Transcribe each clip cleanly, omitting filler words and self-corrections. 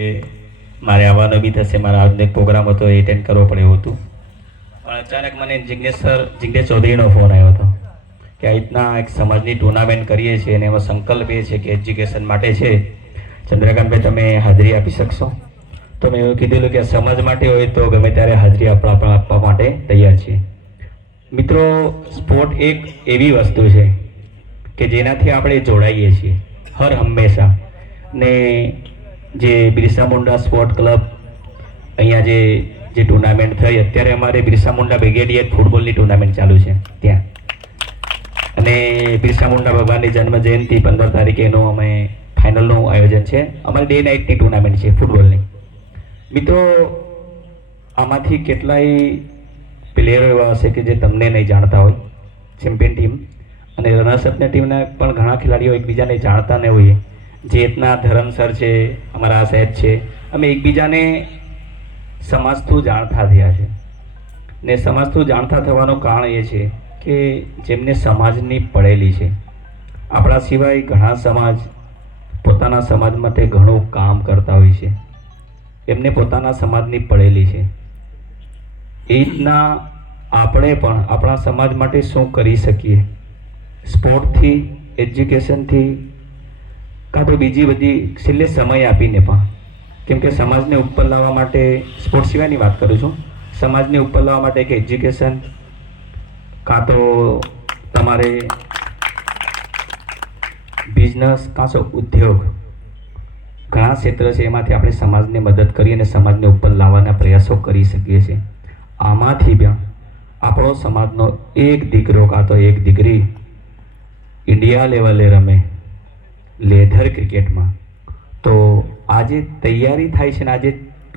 મારે આવવાનો બી થશે, મારા આજનો એક પ્રોગ્રામ હતો એ એટેન્ડ કરવો પડે એવું હતું. પણ અચાનક મને જિગ્નેશ ચૌધરીનો ફોન આવ્યો હતો કે આ રીતના એક સમાજની ટુર્નામેન્ટ કરીએ છીએ અને એમાં સંકલ્પ એ છે કે એજ્યુકેશન માટે છે, ચંદ્રકાંતભાઈ તમે હાજરી આપી શકશો? તો મેં એવું કીધેલું કે સમાજ માટે હોય તો ગમે ત્યારે હાજરી આપવા માટે તૈયાર છીએ. મિત્રો, સ્પોર્ટ એક એવી વસ્તુ છે કે જેનાથી આપણે જોડાઈએ છીએ હર હંમેશા. ને જે બિરસા મુંડા સ્પોર્ટ ક્લબ અહીંયા જે ટુર્નામેન્ટ થઈ, અત્યારે અમારે બિરસા મુંડા બ્રિગેડિયર ફૂટબોલની ટુર્નામેન્ટ ચાલુ છે ત્યાં, અને બિરસા મુંડા ભગવાનની જન્મ જયંતિ 15 તારીખે એનું અમે ફાઇનલનું આયોજન છે. અમારી ડે નાઇટની ટુર્નામેન્ટ છે ફૂટબોલની. મિત્રો, આમાંથી કેટલાય પ્લેયરો એવા હશે કે જે તમને નહીં જાણતા હોય, ચેમ્પિયન ટીમ અને રનર્સઅપની ટીમના પણ ઘણા ખેલાડીઓ એકબીજાને જાણતા ન હોઈએ. જેતના ધરમ સર છે, અમારા સાહેબ છે, અમે એકબીજાને સમાજ થ્રુ જાણતા થયા છે. ને સમાજ થ્રુ જાણતા થવાનું કારણ એ છે કે જેમને સમાજની પડેલી છે. આપણા સિવાય ઘણા સમાજ પોતાના સમાજ માટે ઘણું કામ કરતા હોય છે, એમને પોતાના સમાજની પડેલી છે. એ રીતના આપણે પણ આપણા સમાજ માટે શું કરી શકીએ? સ્પોર્ટથી, એજ્યુકેશનથી, કાં તો બીજી બધી છેલ્લે સમય આપીને પણ. કેમ કે સમાજને ઉપર લાવવા માટે, સ્પોર્ટ સિવાયની વાત કરું છું, સમાજને ઉપર લાવવા માટે એક એજ્યુકેશન, કાં તો તમારે બિઝનેસ, કાં તો ઉદ્યોગ, ઘણા ક્ષેત્ર છે એમાંથી આપણે સમાજને મદદ કરી અને સમાજને ઉપર લાવવાના પ્રયાસો કરી શકીએ છીએ. આમાંથી પણ આપણો સમાજનો એક દીકરો કાં તો એક દીકરી ઇન્ડિયા લેવલે રમે લેધર ક્રિકેટમાં, તો આજે તૈયારી થાય છે ને આજે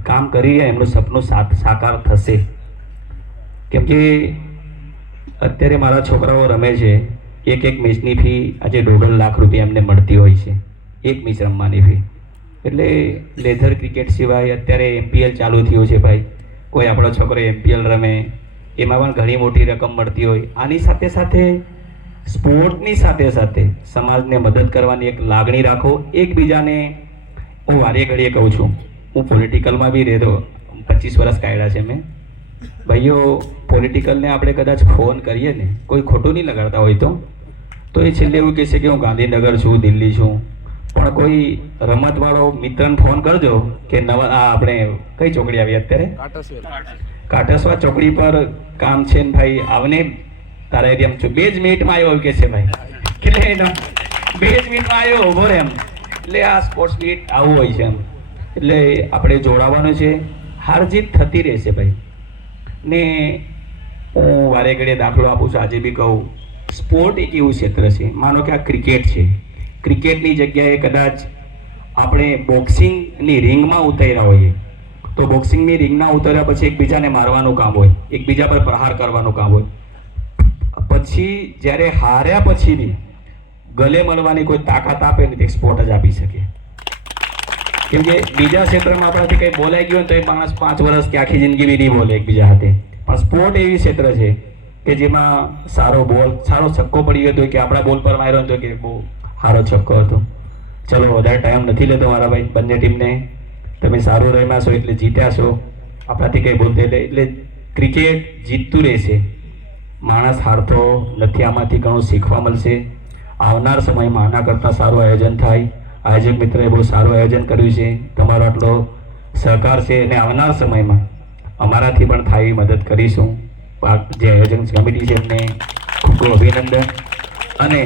કામ કરી રહ્યા, એમનું સપનું સાકાર થશે. કેમ કે અત્યારે મારા છોકરાઓ રમે છે, એક મેચની ફી આજે 1.5 લાખ રૂપિયા એમને મળતી હોય છે, એક મેચ રમવાની ફી. એટલે લેધર ક્રિકેટ સિવાય અત્યારે MPL ચાલુ થયું છે ભાઈ, કોઈ આપણો છોકરો MPL રમે એમાં પણ ઘણી મોટી રકમ મળતી હોય. આની સાથે સાથે સ્પોર્ટની સાથે સાથે સમાજને મદદ કરવાની એક લાગણી રાખો. એકબીજાને, હું વારે ઘડીએ કહું છું, હું પોલિટિકલમાં બી રહેતો, 25 વર્ષ કાઢ્યા છે મેં. ભાઈઓ, પોલિટિકલને આપણે કદાચ ફોન કરીએ ને, કોઈ ખોટું નહીં લગાડતા હોય તો એ છેલ્લે એવું કહેશે કે હું ગાંધીનગર છું, દિલ્હી છું. પણ કોઈ રમતવાળો મિત્રને ફોન કરજો કે આપણે કઈ ચોકડી આવી અત્યારે, કાટસવા ચોકડી પર કામ છે ને ભાઈ, આવને તારા એરિયામાં છું, 2 જ મિનિટમાં આવ્યો કે છે ભાઈ, એટલે 2 જ મિનિટમાં આવ્યો ઉભો રહે એમ. એટલે આ સ્પોર્ટ્સ મિનિટ આવું હોય છે એમ. એટલે આપણે જોડાવાનું છે, હાર જીત થતી રહેશે ભાઈ. ને હું વારે ઘડીએ દાખલો આપું છું, આજે બી કહું, સ્પોર્ટ એક એવું ક્ષેત્ર છે, માનો કે આ ક્રિકેટ છે, ક્રિકેટની જગ્યાએ કદાચ આપણે બોક્સિંગની રિંગમાં ઉતર્યા હોઈએ તો બોક્સિંગની રિંગના ઉતર્યા પછી એકબીજાને મારવાનું કામ હોય, એકબીજા પર પ્રહાર કરવાનું કામ હોય. પછી જ્યારે હાર્યા પછી બી ગલે મળવાની કોઈ તાકાત આપે ને તે સ્પોર્ટ જ આપી શકે. કેમ કે બીજા ક્ષેત્રમાં આપણાથી કંઈ બોલાઈ ગયું તો એ માણસ 5 વર્ષ કે આખી જિંદગી બી નહીં બોલે એકબીજા સાથે. પણ સ્પોર્ટ એવી ક્ષેત્ર છે કે જેમાં સારો બોલ, સારો છક્કો પડી ગયો હતો કે આપણા બોલ પર માર્યો હતો કે બહુ સારો છક્કો હતો. ચલો, વધારે ટાઈમ નથી લેતો મારા ભાઈ. બંને ટીમને તમે સારું રમ્યા છો એટલે જીત્યા છો, આપણાથી કંઈ બોલતે એટલે ક્રિકેટ જીતતું રહેશે, માણસ હારતો નથી. આમાંથી ઘણું શીખવા મળશે. આવનાર સમયમાં આના કરતાં સારું આયોજન થાય. આયોજક મિત્રએ બહુ સારું આયોજન કર્યું છે, તમારો આટલો સહકાર છે અને આવનાર સમયમાં અમારાથી પણ થાય એવી મદદ કરીશું. જે આયોજન કમિટી છે એમને ખૂબ ખૂબ અભિનંદન. અને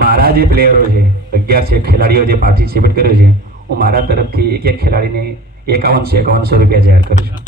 મારા જે પ્લેયરો છે, 11 ખેલાડીઓ જે પાર્ટિસિપેટ કર્યો છે, હું મારા તરફથી એક ખેલાડીને 5100 રૂપિયા જાહેર કરું છું.